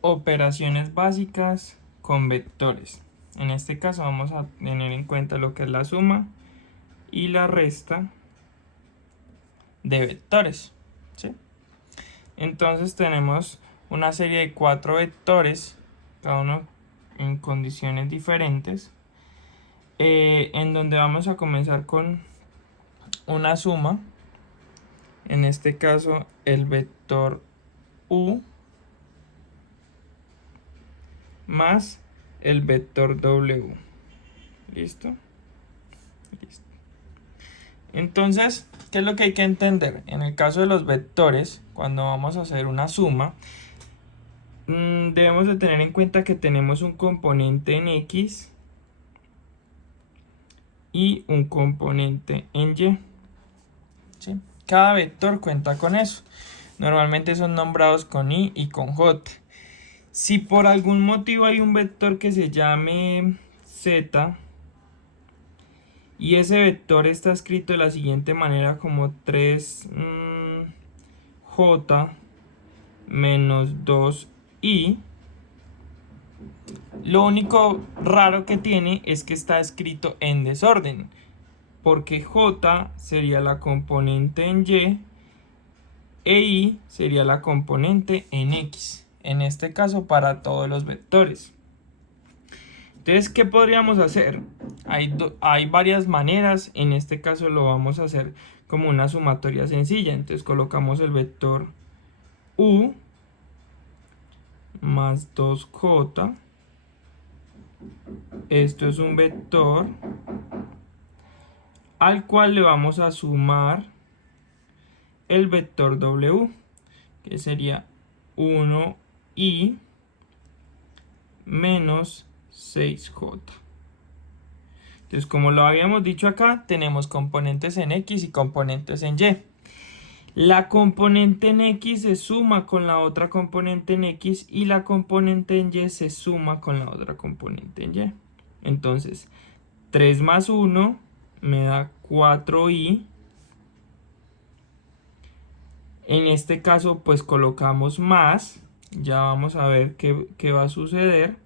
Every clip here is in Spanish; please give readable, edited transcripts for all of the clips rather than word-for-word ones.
Operaciones básicas con vectores. En este caso vamos a tener en cuenta lo que es la suma y la resta de vectores, ¿sí? Entonces tenemos una serie de 4 vectores, cada uno en condiciones diferentes, en donde vamos a comenzar con una suma. En este caso el vector u más el vector w. ¿Listo? Listo. Entonces, ¿qué es lo que hay que entender? En el caso de los vectores, cuando vamos a hacer una suma, debemos de tener en cuenta que tenemos un componente en X y un componente en Y, ¿sí? Cada vector cuenta con eso. Normalmente son nombrados con Y y con J. Si por algún motivo hay un vector que se llame Z y ese vector está escrito de la siguiente manera como 3J menos 2i, lo único raro que tiene es que está escrito en desorden, porque j sería la componente en y e i sería la componente en x, en este caso para todos los vectores. Entonces, ¿qué podríamos hacer? Hay varias maneras. En este caso lo vamos a hacer como una sumatoria sencilla. Entonces colocamos el vector u más 2j. Esto es un vector al cual le vamos a sumar el vector w, que sería 1i menos 6j. Entonces, como lo habíamos dicho acá, tenemos componentes en x y componentes en y. La componente en x se suma con la otra componente en x y la componente en y se suma con la otra componente en y. Entonces, 3 más 1 me da 4i. En este caso, pues colocamos más. Ya vamos a ver qué va a suceder.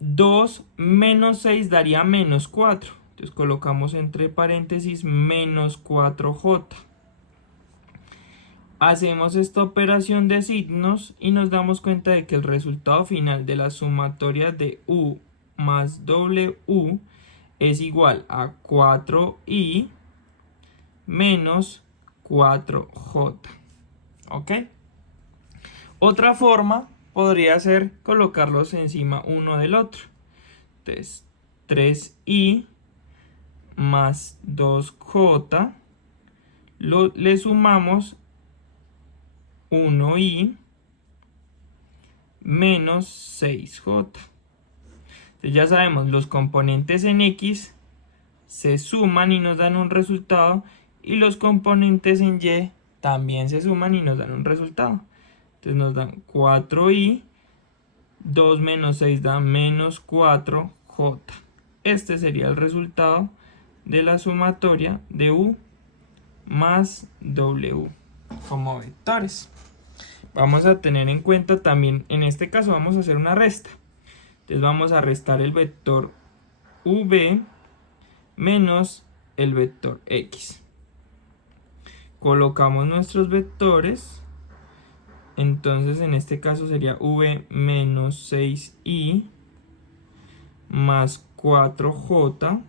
2 menos 6 daría menos 4. Entonces colocamos entre paréntesis menos 4j. Hacemos esta operación de signos y nos damos cuenta de que el resultado final de la sumatoria de u más w es igual a 4i menos 4j. ¿Ok? Otra forma podría ser colocarlos encima uno del otro. Entonces, 3i más 2j, le sumamos 1i menos 6j. Entonces ya sabemos, los componentes en x se suman y nos dan un resultado, y los componentes en y también se suman y nos dan un resultado. Entonces nos dan 4i, 2 menos 6 da menos 4j. Este sería el resultado de la sumatoria de u más w como vectores. Vamos a tener en cuenta también, en este caso vamos a hacer una resta. Entonces vamos a restar el vector v menos el vector x. Colocamos nuestros vectores. Entonces en este caso sería v menos 6i más 4j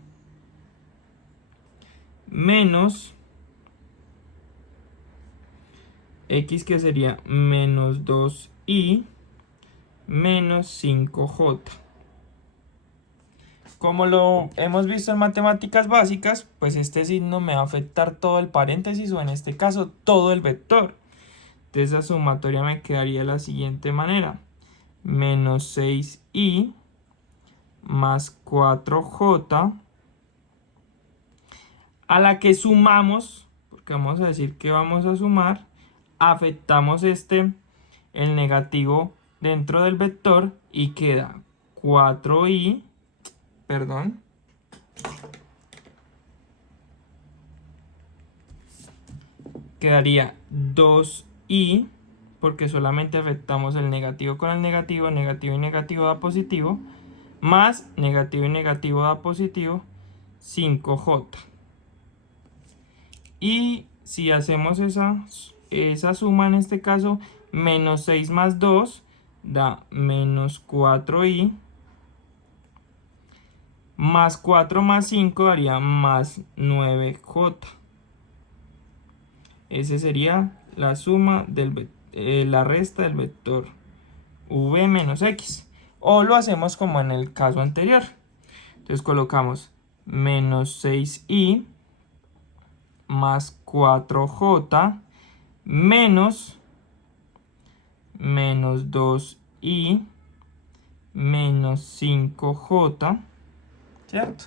menos x, que sería menos 2i menos 5j. Como lo hemos visto en matemáticas básicas, pues este signo me va a afectar todo el paréntesis, o en este caso todo el vector. Entonces la sumatoria me quedaría de la siguiente manera: menos 6i más 4j, a la que sumamos, porque vamos a decir que vamos a sumar, afectamos el negativo dentro del vector y queda 4i, perdón, quedaría 2i porque solamente afectamos el negativo con el negativo, negativo y negativo da positivo, más negativo y negativo da positivo, 5j. Y si hacemos esa suma en este caso, menos 6 más 2 da menos 4i, más 4 más 5 daría más 9j. Esa sería la suma la resta del vector v menos x. O lo hacemos como en el caso anterior. Entonces colocamos menos 6i más 4j menos 2i menos 5j, ¿cierto?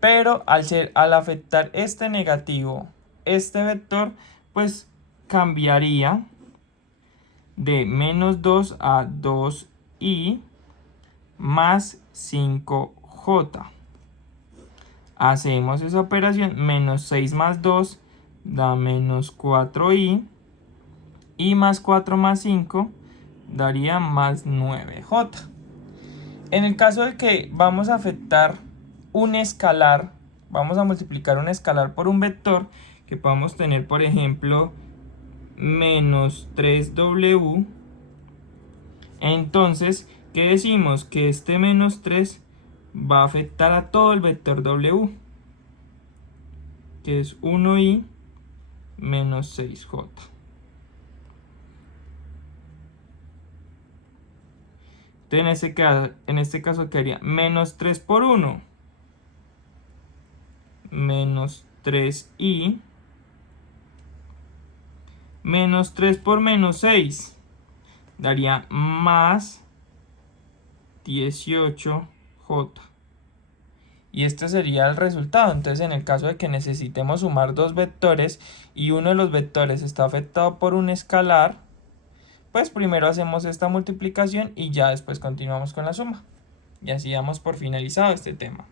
Pero al afectar este negativo, este vector, pues cambiaría de menos 2 a 2i más 5j. Hacemos esa operación, menos 6 más 2 da menos 4i, y más 4 más 5 daría más 9j. En el caso de que vamos a afectar un escalar, vamos a multiplicar un escalar por un vector, que podamos tener, por ejemplo, menos 3w, entonces, ¿qué decimos? Que este menos 3 va a afectar a todo el vector w, que es 1i menos 6j. Entonces en este caso quedaría menos 3 por 1, menos 3i, menos 3 por menos 6, daría más 18j. Y este sería el resultado. Entonces en el caso de que necesitemos sumar dos vectores y uno de los vectores está afectado por un escalar, pues primero hacemos esta multiplicación y ya después continuamos con la suma. Y así damos por finalizado este tema.